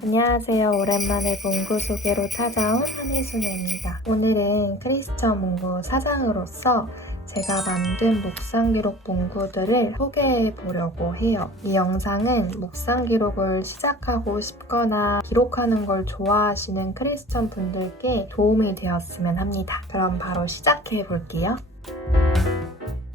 안녕하세요. 오랜만에 문구 소개로 찾아온 한희순입니다. 오늘은 크리스천 문구 사장으로서 제가 만든 묵상 기록 문구들을 소개해 보려고 해요. 이 영상은 묵상 기록을 시작하고 싶거나 기록하는 걸 좋아하시는 크리스천 분들께 도움이 되었으면 합니다. 그럼 바로 시작해 볼게요.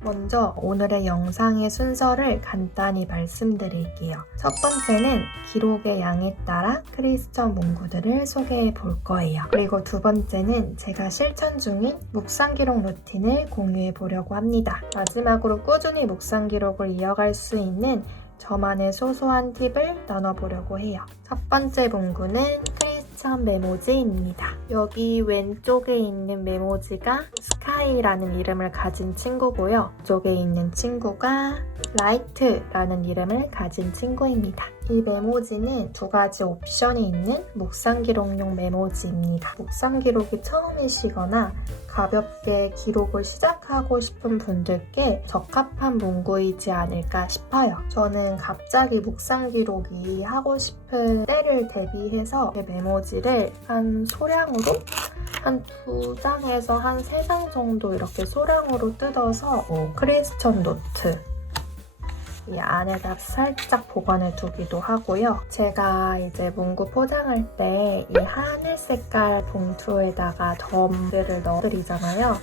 먼저 오늘의 영상의 순서를 간단히 말씀드릴게요. 첫 번째는 기록의 양에 따라 크리스천 문구들을 소개해 볼 거예요. 그리고 두 번째는 제가 실천 중인 묵상 기록 루틴을 공유해 보려고 합니다. 마지막으로 꾸준히 묵상 기록을 이어갈 수 있는 저만의 소소한 팁을 나눠보려고 해요. 첫 번째 문구는 크리스천 메모지입니다. 여기 왼쪽에 있는 메모지가 스카이라는 이름을 가진 친구고요. 이쪽에 있는 친구가 라이트라는 이름을 가진 친구입니다. 이 메모지는 두 가지 옵션이 있는 묵상 기록용 메모지입니다. 묵상 기록이 처음이시거나 가볍게 기록을 시작하고 싶은 분들께 적합한 문구이지 않을까 싶어요. 저는 갑자기 묵상 기록이 하고 싶은 때를 대비해서 메모지를 한 소량으로 한 2장에서 한 3장 정도 이렇게 소량으로 뜯어서 크리스천 노트 이 안에다 살짝 보관해 두기도 하고요. 제가 이제 문구 포장할 때 이 하늘 색깔 봉투에다가 점들을 넣어드리잖아요.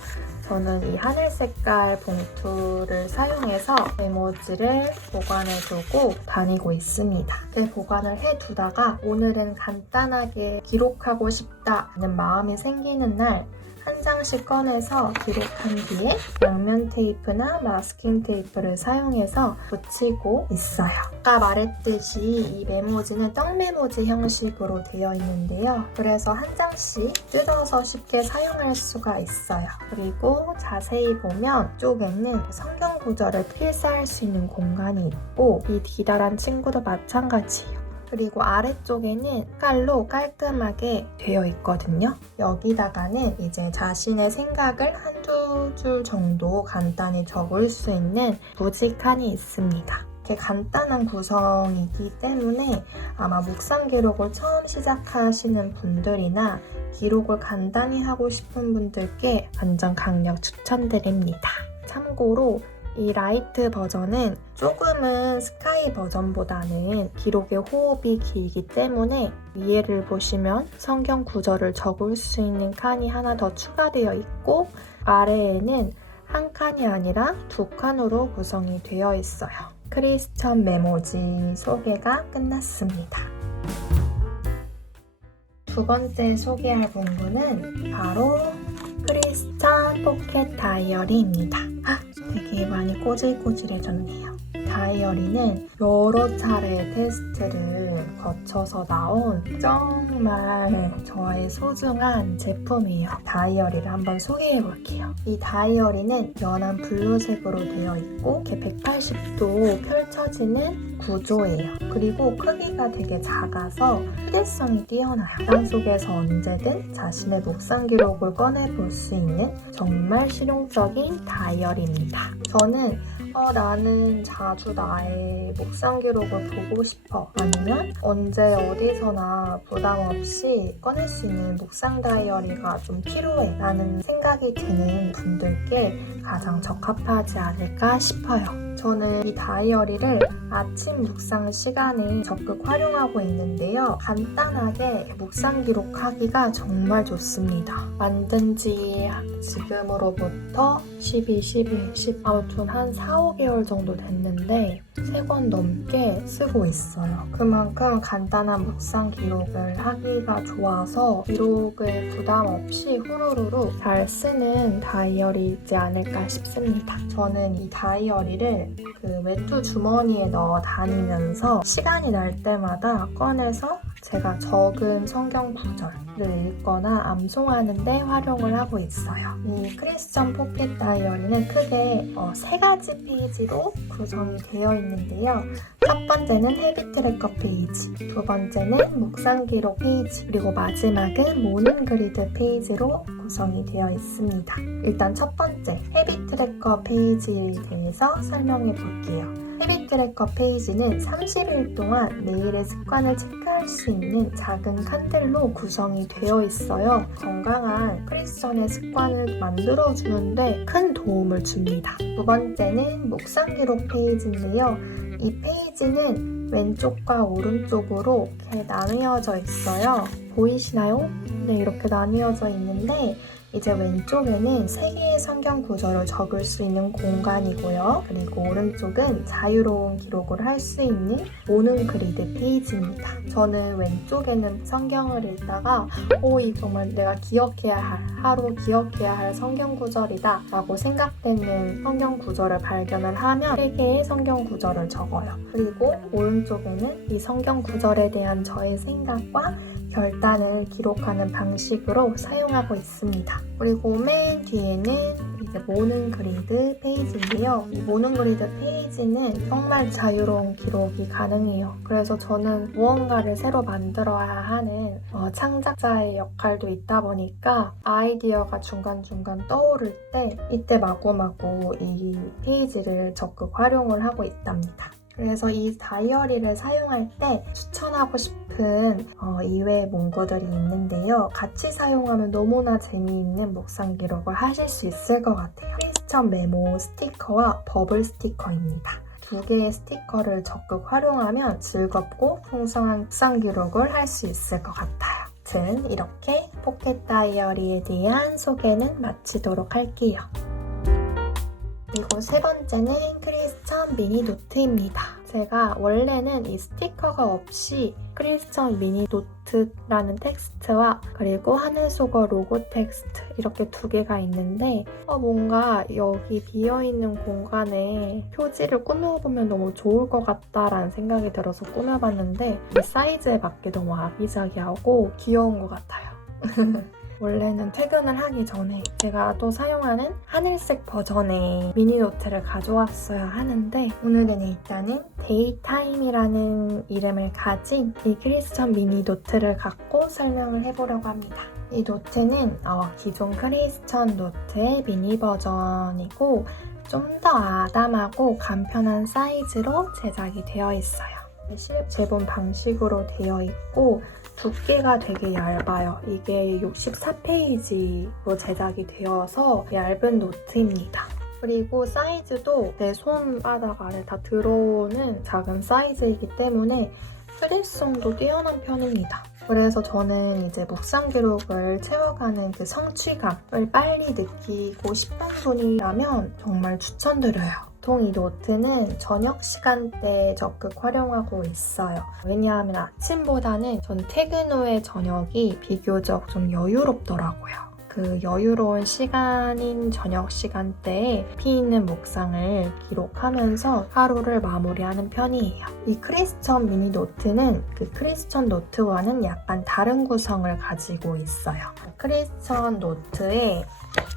저는 이 하늘 색깔 봉투를 사용해서 메모지를 보관해 두고 다니고 있습니다. 보관을 해두다가 오늘은 간단하게 기록하고 싶다는 마음이 생기는 날 한 장씩 꺼내서 기록한 뒤에 양면 테이프나 마스킹 테이프를 사용해서 붙이고 있어요. 아까 말했듯이 이 메모지는 떡 메모지 형식으로 되어 있는데요. 그래서 한 장씩 뜯어서 쉽게 사용할 수가 있어요. 그리고 자세히 보면 이쪽에는 성경 구절을 필사할 수 있는 공간이 있고 이 기다란 친구도 마찬가지예요. 그리고 아래쪽에는 색깔로 깔끔하게 되어 있거든요. 여기다가는 이제 자신의 생각을 한두 줄 정도 간단히 적을 수 있는 무지칸이 있습니다. 이렇게 간단한 구성이기 때문에 아마 묵상 기록을 처음 시작하시는 분들이나 기록을 간단히 하고 싶은 분들께 완전 강력 추천드립니다. 참고로 이 라이트 버전은 조금은 스카이 버전보다는 기록의 호흡이 길기 때문에 위에를 보시면 성경 구절을 적을 수 있는 칸이 하나 더 추가되어 있고 아래에는 한 칸이 아니라 2칸으로 구성이 되어 있어요. 크리스천 메모지 소개가 끝났습니다. 두 번째 소개할 문구는 바로 크리스천 포켓 다이어리입니다. 되게 많이 꼬질꼬질해졌네요. 다이어리는 여러 차례 테스트를 거쳐서 나온 정말 저의 소중한 제품이에요. 다이어리를 한번 소개해 볼게요. 이 다이어리는 연한 블루색으로 되어 있고 이렇게 180도 펼쳐지는 구조예요. 그리고 크기가 되게 작아서 휴대성이 뛰어나요. 일상 속에서 언제든 자신의 묵상 기록을 꺼내볼 수 있는 정말 실용적인 다이어리입니다. 저는 나는 자주 나의 묵상 기록을 보고 싶어. 아니면 언제 어디서나 부담 없이 꺼낼 수 있는 묵상 다이어리가 좀 필요해. 라는 생각이 드는 분들께 가장 적합하지 않을까 싶어요. 저는 이 다이어리를 아침 묵상 시간에 적극 활용하고 있는데요. 간단하게 묵상 기록하기가 정말 좋습니다. 만든 지 지금으로부터 10 아무튼 한 4, 5개월 정도 됐는데 3권 넘게 쓰고 있어요. 그만큼 간단한 묵상 기록을 하기가 좋아서 기록을 부담 없이 후루루루 잘 쓰는 다이어리이지 않을까 싶습니다. 저는 이 다이어리를 외투 주머니에 넣어 다니면서 시간이 날 때마다 꺼내서 제가 적은 성경 구절을 읽거나 암송하는 데 활용을 하고 있어요. 이 크리스천 포켓 다이어리는 크게 3가지 페이지로 구성이 되어 있는데요. 첫 번째는 헤비 트래커 페이지, 두 번째는 묵상 기록 페이지, 그리고 마지막은 모닝 그리드 페이지로 구성이 되어 있습니다. 일단 첫 번째 헤비 트래커 페이지에 대해서 설명해 볼게요. 헤빗 트래커 페이지는 30일 동안 매일의 습관을 체크할 수 있는 작은 칸들로 구성이 되어 있어요. 건강한 크리스천의 습관을 만들어주는데 큰 도움을 줍니다. 두 번째는 묵상 기록 페이지인데요. 이 페이지는 왼쪽과 오른쪽으로 이렇게 나뉘어져 있어요. 보이시나요? 네, 이렇게 나뉘어져 있는데 이제 왼쪽에는 3개의 성경 구절을 적을 수 있는 공간이고요. 그리고 오른쪽은 자유로운 기록을 할 수 있는 모는 그리드 페이지입니다. 저는 왼쪽에는 성경을 읽다가 이 정말 내가 기억해야 할, 하루 기억해야 할 성경 구절이다 라고 생각되는 성경 구절을 발견을 하면 3개의 성경 구절을 적어요. 그리고 오른쪽에는 이 성경 구절에 대한 저의 생각과 결단을 기록하는 방식으로 사용하고 있습니다. 그리고 맨 뒤에는 이제 모는 그리드 페이지인데요. 이 모는 그리드 페이지는 정말 자유로운 기록이 가능해요. 그래서 저는 무언가를 새로 만들어야 하는 창작자의 역할도 있다 보니까 아이디어가 중간중간 떠오를 때 이때 마구마구 이 페이지를 적극 활용을 하고 있답니다. 그래서 이 다이어리를 사용할 때 추천하고 싶은 이외의 문구들이 있는데요. 같이 사용하면 너무나 재미있는 묵상 기록을 하실 수 있을 것 같아요. 크리스천 메모 스티커와 버블 스티커입니다. 2개의 스티커를 적극 활용하면 즐겁고 풍성한 묵상 기록을 할 수 있을 것 같아요. 아무튼 이렇게 포켓 다이어리에 대한 소개는 마치도록 할게요. 그리고 세 번째는 크리스천 미니 노트입니다. 제가 원래는 이 스티커가 없이 크리스천 미니 노트라는 텍스트와 그리고 하늘속어 로고 텍스트 이렇게 2개가 있는데 뭔가 여기 비어있는 공간에 표지를 꾸며보면 너무 좋을 것 같다라는 생각이 들어서 꾸며봤는데 이 사이즈에 맞게 너무 아기자기하고 귀여운 것 같아요. 원래는 퇴근을 하기 전에 제가 또 사용하는 하늘색 버전의 미니노트를 가져왔어야 하는데 오늘은 일단은 데이타임이라는 이름을 가진 이 크리스천 미니노트를 갖고 설명을 해보려고 합니다. 이 노트는 기존 크리스천 노트의 미니 버전이고 좀 더 아담하고 간편한 사이즈로 제작이 되어 있어요. 실립 제본 방식으로 되어 있고 두께가 되게 얇아요. 이게 64페이지로 제작이 되어서 얇은 노트입니다. 그리고 사이즈도 내 손바닥 안에 다 들어오는 작은 사이즈이기 때문에 수리성도 뛰어난 편입니다. 그래서 저는 이제 묵상 기록을 채워가는 그 성취감을 빨리 느끼고 싶은 분이라면 정말 추천드려요. 보통 이 노트는 저녁 시간대에 적극 활용하고 있어요. 왜냐하면 아침보다는 전 퇴근 후의 저녁이 비교적 좀 여유롭더라고요. 그 여유로운 시간인 저녁 시간대에 깊이 있는 묵상을 기록하면서 하루를 마무리하는 편이에요. 이 크리스천 미니 노트는 그 크리스천 노트와는 약간 다른 구성을 가지고 있어요. 크리스천 노트에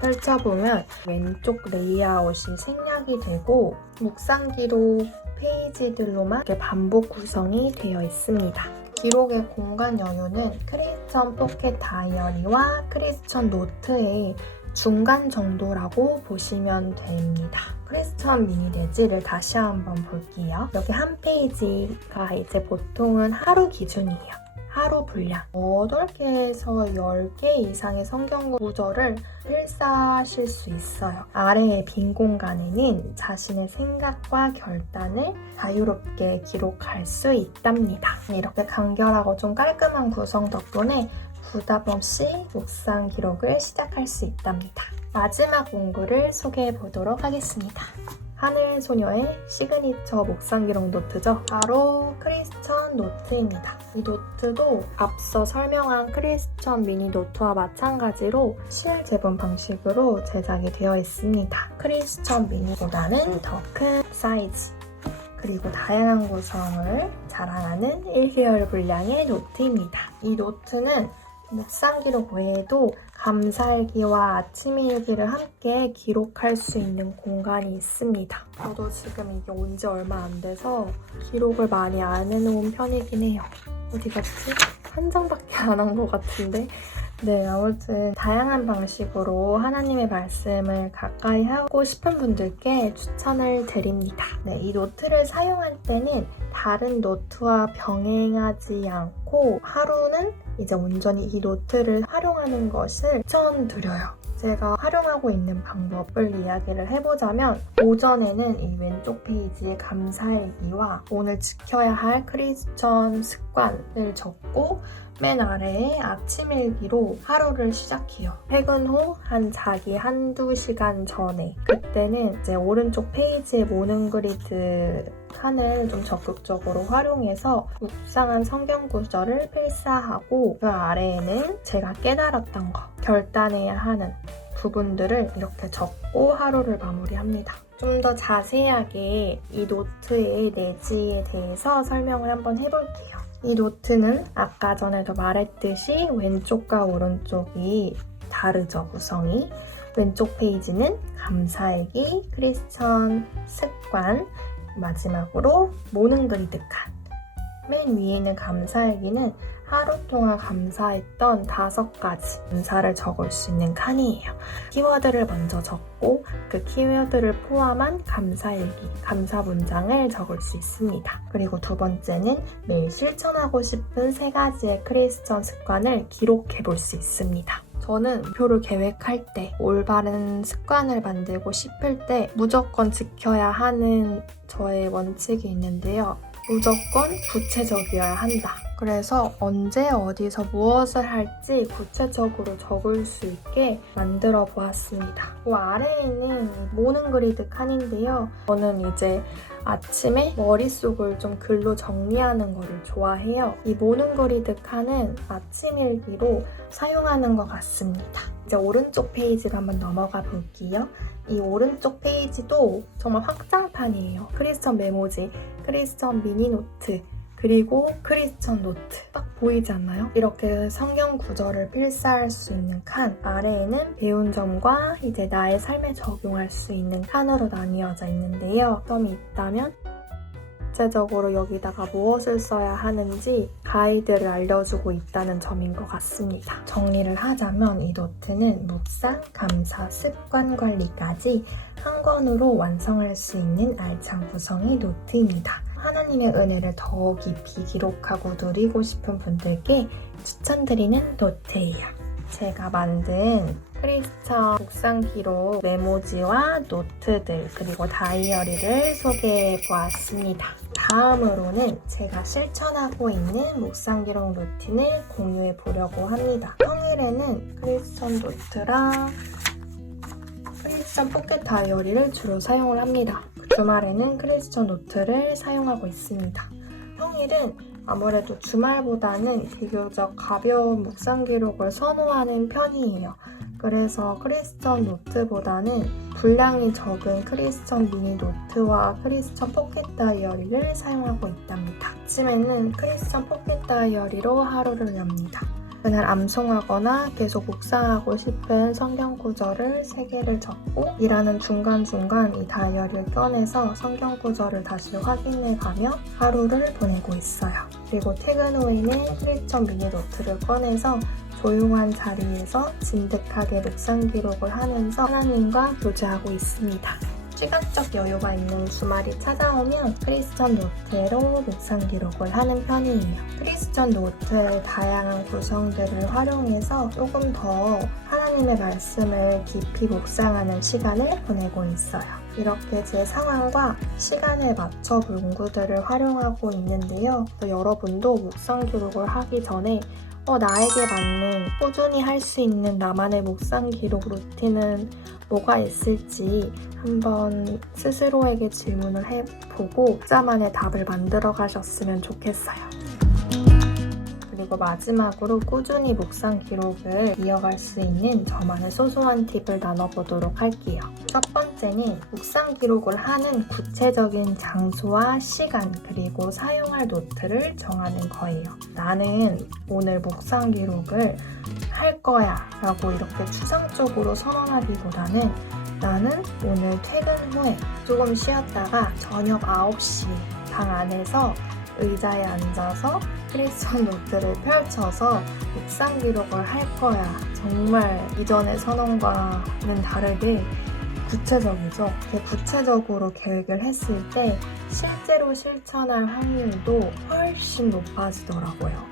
펼쳐보면 왼쪽 레이아웃이 생략이 되고 묵상 기록 페이지들로만 이렇게 반복 구성이 되어 있습니다. 기록의 공간 여유는 크리스천 포켓 다이어리와 크리스천 노트의 중간 정도라고 보시면 됩니다. 크리스천 미니 내지를 다시 한번 볼게요. 여기 한 페이지가 이제 보통은 하루 기준이에요. 하루 분량 8개에서 10개 이상의 성경 구절을 필사하실 수 있어요. 아래의 빈 공간에는 자신의 생각과 결단을 자유롭게 기록할 수 있답니다. 이렇게 간결하고 좀 깔끔한 구성 덕분에 부담 없이 묵상 기록을 시작할 수 있답니다. 마지막 문구를 소개해 보도록 하겠습니다. 하늘소녀의 시그니처 묵상 기록 노트죠. 바로 크리스천 노트입니다. 이 노트도 앞서 설명한 크리스천 미니 노트와 마찬가지로 실제본 방식으로 제작이 되어 있습니다. 크리스천 미니보다는 더 큰 사이즈 그리고 다양한 구성을 자랑하는 1개월 분량의 노트입니다. 이 노트는 묵상 기록 외에도 감사일기와 아침일기를 함께 기록할 수 있는 공간이 있습니다. 저도 지금 이게 온 지 얼마 안 돼서 기록을 많이 안 해놓은 편이긴 해요. 어디 갔지? 한 장밖에 안 한 것 같은데 네, 아무튼 다양한 방식으로 하나님의 말씀을 가까이 하고 싶은 분들께 추천을 드립니다. 네, 이 노트를 사용할 때는 다른 노트와 병행하지 않고 하루는 이제 온전히 이 노트를 활용하는 것을 추천드려요. 제가 활용하고 있는 방법을 이야기를 해보자면 오전에는 이 왼쪽 페이지에 감사일기와 오늘 지켜야 할 크리스천 습관을 적고 맨 아래에 아침일기로 하루를 시작해요. 퇴근 후 자기 한두 시간 전에 그때는 이제 오른쪽 페이지에 모는 그리드 칸을 좀 적극적으로 활용해서 묵상한 성경 구절을 필사하고 그 아래에는 제가 깨달았던 거, 결단해야 하는 부분들을 이렇게 적고 하루를 마무리합니다. 좀 더 자세하게 이 노트의 내지에 대해서 설명을 한번 해볼게요. 이 노트는 아까 전에도 말했듯이 왼쪽과 오른쪽이 다르죠, 구성이. 왼쪽 페이지는 감사일기, 크리스천 습관, 마지막으로 모는 그리드 칸. 맨 위에 있는 감사일기는 하루 동안 감사했던 5가지 감사를 적을 수 있는 칸이에요. 키워드를 먼저 적고 그 키워드를 포함한 감사일기, 감사 문장을 적을 수 있습니다. 그리고 두 번째는 매일 실천하고 싶은 3가지의 크리스천 습관을 기록해 볼 수 있습니다. 저는 목표를 계획할 때, 올바른 습관을 만들고 싶을 때 무조건 지켜야 하는 저의 원칙이 있는데요. 무조건 구체적이어야 한다. 그래서 언제 어디서 무엇을 할지 구체적으로 적을 수 있게 만들어 보았습니다. 그 아래에는 모는 그리드 칸인데요. 저는 이제 아침에 머릿속을 좀 글로 정리하는 거를 좋아해요. 이 모는 그리드 칸은 아침 일기로 사용하는 것 같습니다. 이제 오른쪽 페이지로 한번 넘어가 볼게요. 이 오른쪽 페이지도 정말 확장판이에요. 크리스천 메모지, 크리스천 미니노트, 그리고 크리스천 노트. 딱 보이지 않나요? 이렇게 성경 구절을 필사할 수 있는 칸, 아래에는 배운 점과 이제 나의 삶에 적용할 수 있는 칸으로 나뉘어져 있는데요. 점이 있다면 구체적으로 여기다가 무엇을 써야 하는지 가이드를 알려주고 있다는 점인 것 같습니다. 정리를 하자면 이 노트는 묵상, 감사, 습관 관리까지 한 권으로 완성할 수 있는 알찬 구성의 노트입니다. 하나님의 은혜를 더 깊이 기록하고 누리고 싶은 분들께 추천드리는 노트예요. 제가 만든 크리스천 묵상 기록 메모지와 노트들 그리고 다이어리를 소개해 보았습니다. 다음으로는 제가 실천하고 있는 묵상 기록 루틴을 공유해 보려고 합니다. 평일에는 크리스천 노트랑 크리스천 포켓 다이어리를 주로 사용을 합니다. 주말에는 크리스천 노트를 사용하고 있습니다. 평일은 아무래도 주말보다는 비교적 가벼운 묵상 기록을 선호하는 편이에요. 그래서 크리스천 노트보다는 분량이 적은 크리스천 미니 노트와 크리스천 포켓 다이어리를 사용하고 있답니다. 아침에는 크리스천 포켓 다이어리로 하루를 엽니다. 그날 암송하거나 계속 묵상하고 싶은 성경 구절을 3개를 적고 일하는 중간중간 이 다이어리를 꺼내서 성경 구절을 다시 확인해가며 하루를 보내고 있어요. 그리고 퇴근 후에는 크리스천 미니 노트를 꺼내서 조용한 자리에서 진득하게 묵상 기록을 하면서 하나님과 교제하고 있습니다. 시간적 여유가 있는 주말이 찾아오면 크리스천 노트로 묵상 기록을 하는 편이에요. 크리스천 노트의 다양한 구성들을 활용해서 조금 더 하나님의 말씀을 깊이 묵상하는 시간을 보내고 있어요. 이렇게 제 상황과 시간에 맞춰 문구들을 활용하고 있는데요. 여러분도 묵상 기록을 하기 전에 나에게 맞는 꾸준히 할 수 있는 나만의 묵상 기록 루틴은 뭐가 있을지 한번 스스로에게 질문을 해보고 각자만의 답을 만들어 가셨으면 좋겠어요. 그리고 마지막으로 꾸준히 묵상 기록을 이어갈 수 있는 저만의 소소한 팁을 나눠보도록 할게요. 첫 번째는 묵상 기록을 하는 구체적인 장소와 시간 그리고 사용할 노트를 정하는 거예요. 나는 오늘 묵상 기록을 할 거야 라고 이렇게 추상적으로 선언하기보다는 나는 오늘 퇴근 후에 조금 쉬었다가 저녁 9시에 방 안에서 의자에 앉아서 크리스천 노트를 펼쳐서 묵상 기록을 할 거야. 정말 이전의 선언과는 다르게 구체적이죠. 구체적으로 계획을 했을 때 실제로 실천할 확률도 훨씬 높아지더라고요.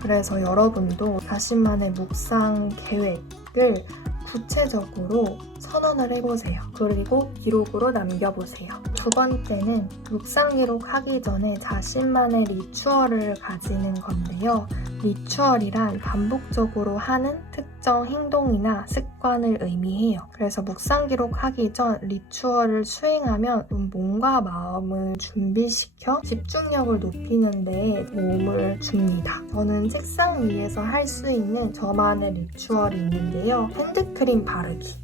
그래서 여러분도 자신만의 묵상 계획을 구체적으로 선언을 해보세요. 그리고 기록으로 남겨보세요. 두 번째는 묵상 기록하기 전에 자신만의 리추얼을 가지는 건데요. 리추얼이란 반복적으로 하는 특정 행동이나 습관을 의미해요. 그래서 묵상 기록하기 전 리추얼을 수행하면 몸과 마음을 준비시켜 집중력을 높이는 데 도움을 줍니다. 저는 책상 위에서 할 수 있는 저만의 리추얼이 있는데요. 핸드크림 바르기,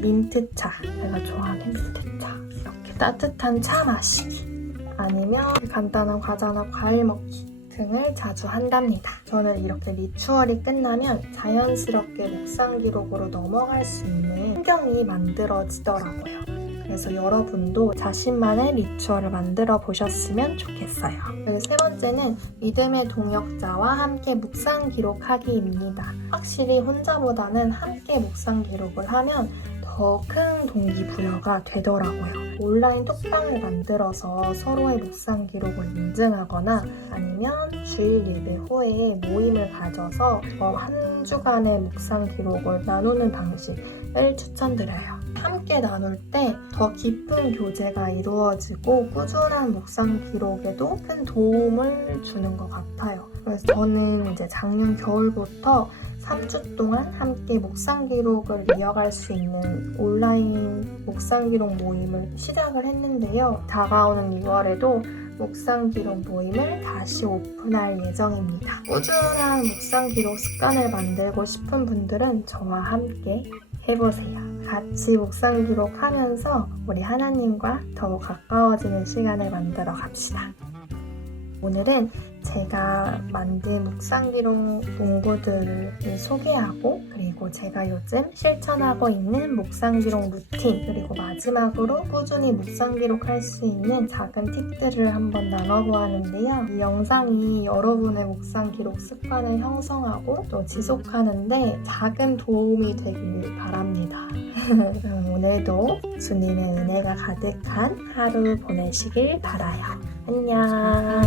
민트차, 제가 좋아하는 민트차, 이렇게 따뜻한 차 마시기, 아니면 간단한 과자나 과일 먹기 등을 자주 한답니다. 저는 이렇게 리추얼이 끝나면 자연스럽게 묵상 기록으로 넘어갈 수 있는 환경이 만들어지더라고요. 그래서 여러분도 자신만의 리추얼을 만들어 보셨으면 좋겠어요. 그리고 세 번째는 믿음의 동역자와 함께 묵상 기록하기입니다. 확실히 혼자보다는 함께 묵상 기록을 하면 더 큰 동기부여가 되더라고요. 온라인 톡방을 만들어서 서로의 묵상 기록을 인증하거나 아니면 주일 예배 후에 모임을 가져서 한 주간의 묵상 기록을 나누는 방식을 추천드려요. 함께 나눌 때 더 깊은 교제가 이루어지고 꾸준한 묵상 기록에도 큰 도움을 주는 것 같아요. 그래서 저는 이제 작년 겨울부터 3주 동안 함께 묵상 기록을 이어갈 수 있는 온라인 묵상 기록 모임을 시작을 했는데요. 다가오는 2월에도 묵상 기록 모임을 다시 오픈할 예정입니다. 꾸준한 묵상 기록 습관을 만들고 싶은 분들은 저와 함께 해보세요. 같이 묵상 기록하면서 우리 하나님과 더욱 가까워지는 시간을 만들어 갑시다. 오늘은 제가 만든 묵상 기록 문구들을 소개하고 그리고 제가 요즘 실천하고 있는 묵상 기록 루틴 그리고 마지막으로 꾸준히 묵상 기록할 수 있는 작은 팁들을 한번 나눠보았는데요. 이 영상이 여러분의 묵상 기록 습관을 형성하고 또 지속하는데 작은 도움이 되길 바랍니다. 오늘도 주님의 은혜가 가득한 하루 보내시길 바라요. 안녕.